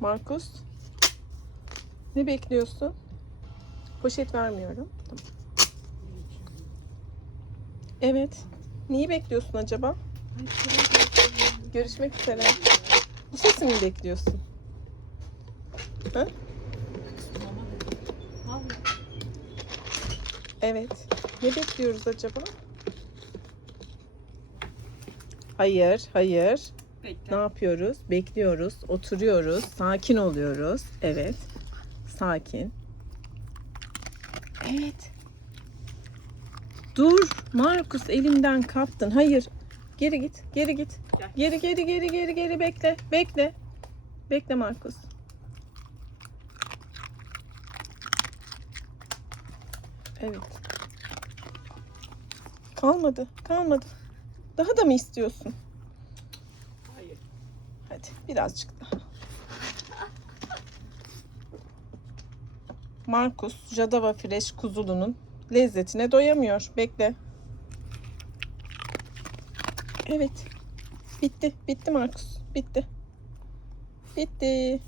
Markus. Ne bekliyorsun? Poşet vermiyorum. Evet. Neyi bekliyorsun acaba? Görüşmek üzere. Bu sesi mi bekliyorsun? Ha? Evet. Ne bekliyoruz acaba? Hayır, hayır. Ne yapıyoruz? Bekliyoruz, oturuyoruz, sakin oluyoruz. Evet. Sakin. Evet. Dur, Markus elimden kaptın. Hayır. Geri git, geri git. Geri, geri, geri, geri, geri bekle. Bekle. Bekle Markus. Evet. Kalmadı, kalmadı. Daha da mı istiyorsun? Hadi birazcık daha. Markus Jadava Fresh kuzulunun lezzetine doyamıyor. Bekle. Evet. Bitti. Bitti Markus. Bitti. Bitti.